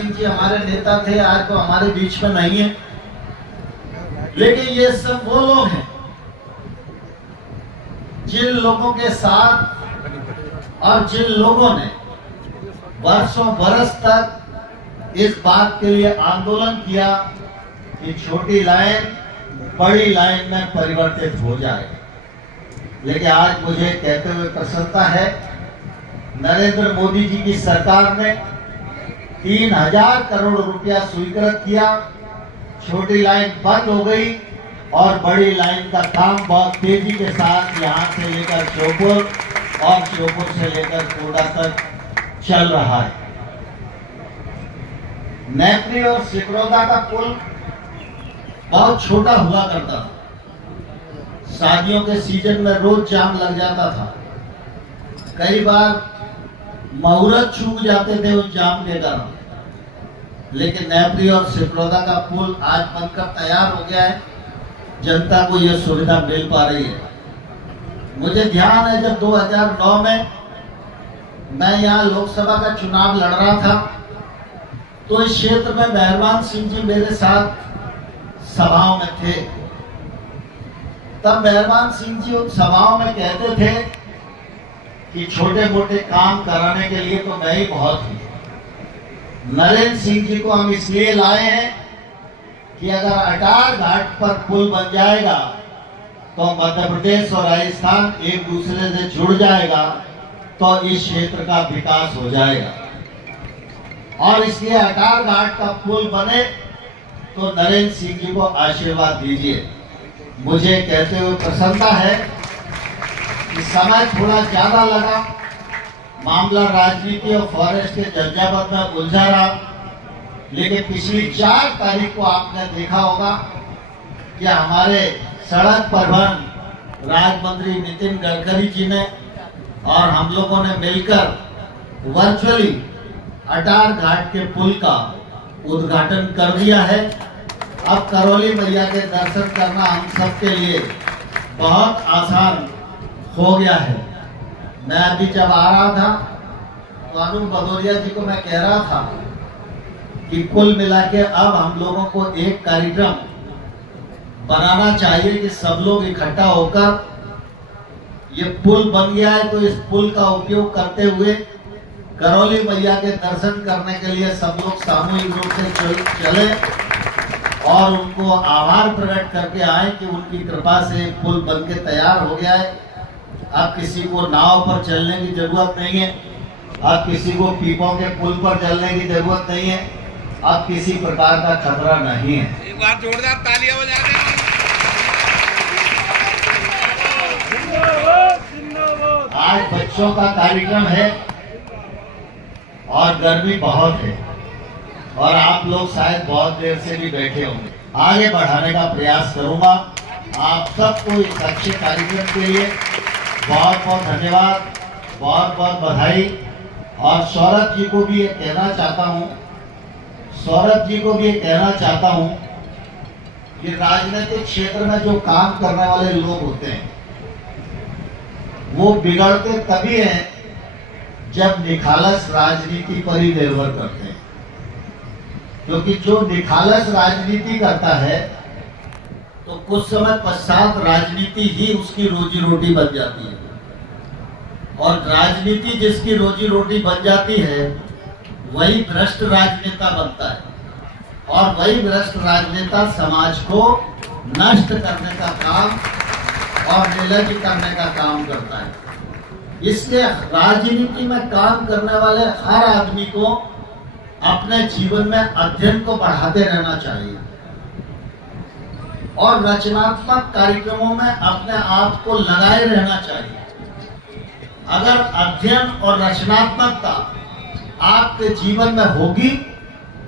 सिंह जी हमारे नेता थे, आज तो हमारे बीच में नहीं है, लेकिन ये सब वो लोग हैं जिन लोगों के साथ और जिन लोगों ने वर्षों बरस तक इस बात के लिए आंदोलन किया कि छोटी लाइन बड़ी लाइन में परिवर्तित हो जाए। लेकिन आज मुझे कहते हुए प्रसन्नता है, नरेंद्र मोदी जी की सरकार ने 3000 करोड़ रुपया स्वीकृत किया, छोटी लाइन बंद हो गई और बड़ी लाइन का काम बहुत तेजी के साथ यहाँ से लेकर श्योपुर और श्योपुर से लेकर कोटा तक चल रहा है। नेत्री और सिकरौदा का पुल बहुत छोटा हुआ करता था, शादियों के सीजन में रोज जाम लग जाता था, कई बार मुहूर्त चूक जाते थे उस जाम के कारण। लेकिन नेत्री और सिकरौदा का पुल आज बनकर तैयार हो गया है, जनता को यह सुविधा मिल पा रही है। मुझे ध्यान है जब 2009 में मैं यहाँ लोकसभा का चुनाव लड़ रहा था तो इस क्षेत्र में मेहरबान सिंह जी मेरे साथ सभाओं में थे। तब मेहरबान सिंह जी उन सभाओं में कहते थे कि छोटे मोटे काम कराने के लिए तो मैं ही बहुत हूं। नरेंद्र सिंह जी को हम इसलिए लाए हैं कि अगर अटार घाट पर पुल बन जाएगा तो मध्य प्रदेश और राजस्थान एक दूसरे से जुड़ जाएगा, तो इस क्षेत्र का विकास हो जाएगा। और इसलिए अटार घाट का पुल बने तो नरेंद्र सिंह जी को आशीर्वाद दीजिए। मुझे कहते हुए प्रसन्नता है कि समय थोड़ा ज्यादा लगा, मामला राजनीति और फॉरेस्ट के जंजाबत में उलझा रहा, लेकिन पिछली 4 तारीख को आपने देखा होगा कि हमारे सड़क परिवहन राज्य मंत्री नितिन गडकरी जी ने और हम लोगों ने मिलकर वर्चुअली अटार घाट के पुल का उद्घाटन कर दिया है। अब करौली मैया के दर्शन करना हम सबके लिए बहुत आसान हो गया है। मैं अभी जब आ रहा था तो अरुण भदौरिया जी को मैं कह रहा था कि कुल मिला के अब हम लोगों को एक कार्यक्रम बनाना चाहिए कि सब लोग इकट्ठा होकर, ये पुल बन गया है तो इस पुल का उपयोग करते हुए करौली मैया के दर्शन करने के लिए सब लोग सामूहिक रूप से चले और उनको आभार प्रकट करके आए कि उनकी कृपा से पुल बन के तैयार हो गया है। अब किसी को नाव पर चलने की जरूरत नहीं है, अब किसी को पीपों के पुल पर चलने की जरूरत नहीं है, अब किसी प्रकार का खतरा नहीं है। एक बार जोरदार तालियां बजा दें। आज बच्चों का कार्यक्रम है और गर्मी बहुत है और आप लोग शायद बहुत देर से भी बैठे होंगे। आगे बढ़ाने का प्रयास करूंगा। आप सबको इस अच्छे कार्यक्रम के लिए बहुत बहुत धन्यवाद, बहुत बहुत बधाई। और सौरभ जी को भी ये कहना चाहता हूं कि राजनीतिक क्षेत्र में जो काम करने वाले लोग होते हैं वो बिगड़ते तभी हैं जब निखालस राजनीति पर ही निर्भर करते हैं, क्योंकि जो निखालस राजनीति करता है तो कुछ समय पश्चात राजनीति ही उसकी रोजी रोटी बन जाती है। और राजनीति जिसकी रोजी रोटी बन जाती है वही भ्रष्ट राजनेता बनता है, और वही भ्रष्ट राजनेता समाज को नष्ट करने का काम और निर्लज करने का काम करता है। इसलिए राजनीति में काम करने वाले हर आदमी को अपने जीवन में अध्ययन को बढ़ाते रहना चाहिए और रचनात्मक कार्यक्रमों में अपने आप को लगाए रहना चाहिए। अगर अध्ययन और रचनात्मकता आपके जीवन में होगी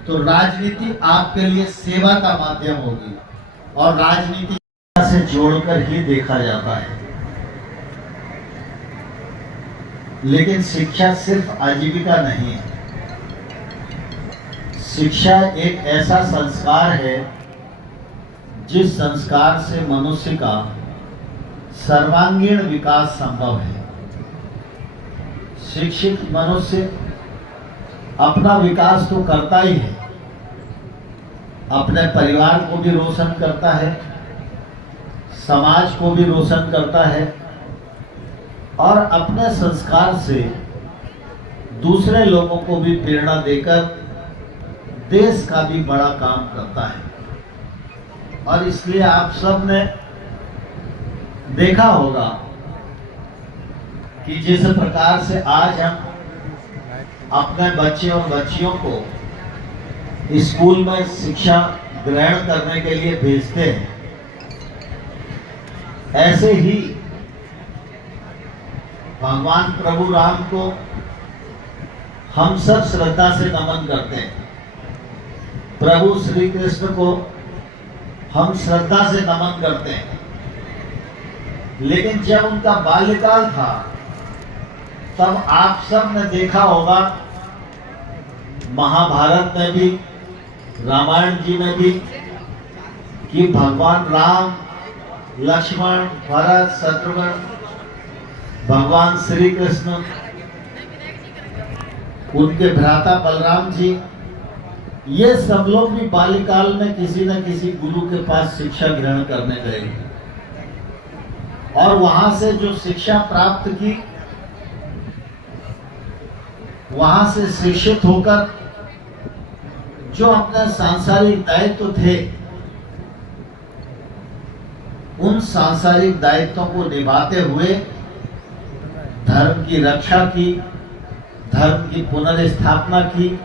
तो राजनीति आपके लिए सेवा का माध्यम होगी, और राजनीति से जोड़कर ही देखा जाता है। लेकिन शिक्षा सिर्फ आजीविका नहीं है। शिक्षा एक ऐसा संस्कार है जिस संस्कार से मनुष्य का सर्वांगीण विकास संभव है। शिक्षित मनुष्य अपना विकास तो करता ही है, अपने परिवार को भी रोशन करता है, समाज को भी रोशन करता है और अपने संस्कार से दूसरे लोगों को भी प्रेरणा देकर देश का भी बड़ा काम करता है। और इसलिए आप सब ने देखा होगा कि जिस प्रकार से आज हम अपने बच्चे और बच्चियों को स्कूल में शिक्षा ग्रहण करने के लिए भेजते हैं, ऐसे ही भगवान प्रभु राम को हम सब श्रद्धा से नमन करते हैं। प्रभु श्री कृष्ण को हम श्रद्धा से नमन करते हैं। लेकिन जब उनका बाल्यकाल था तब आप सब ने देखा होगा, महाभारत में भी, रामायण जी में भी, कि भगवान राम, लक्ष्मण, भरत, शत्रुघ्न, भगवान श्री कृष्ण, उनके भ्राता बलराम जी, ये सब लोग भी बाल्यकाल में किसी न किसी गुरु के पास शिक्षा ग्रहण करने गए और वहां से जो शिक्षा प्राप्त की, वहां से शिक्षित होकर जो अपने सांसारिक दायित्व थे, उन सांसारिक दायित्वों को निभाते हुए धर्म की रक्षा की, धर्म की पुनर्स्थापना की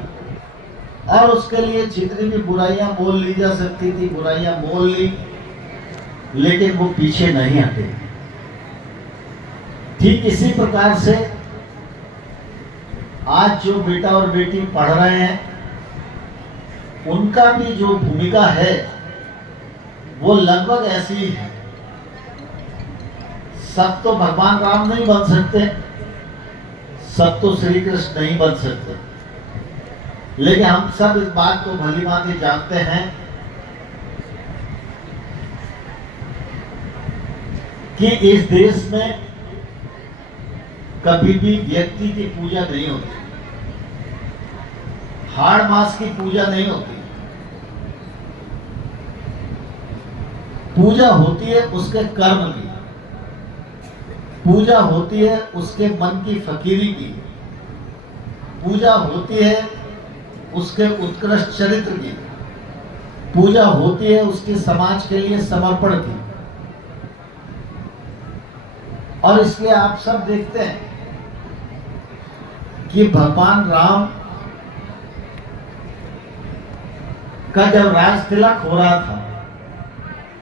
और उसके लिए जितनी भी बुराइयां मोल ली जा सकती थी, बुराइयां मोल ली, लेकिन वो पीछे नहीं हटे। ठीक इसी प्रकार से आज जो बेटा और बेटी पढ़ रहे हैं, उनका भी जो भूमिका है वो लगभग ऐसी ही है। सब तो भगवान राम नहीं बन सकते, सब तो श्री कृष्ण नहीं बन सकते, लेकिन हम सब इस बात को भली भांति जानते हैं कि इस देश में कभी भी व्यक्ति की पूजा नहीं होती, हाड़ मास की पूजा नहीं होती। पूजा होती है उसके कर्म की, पूजा होती है उसके मन की फकीरी की, पूजा होती है उसके उत्कृष्ट चरित्र की, पूजा होती है उसके समाज के लिए समर्पण की। और इसलिए आप सब देखते हैं कि भगवान राम का जब राज तिलक हो रहा था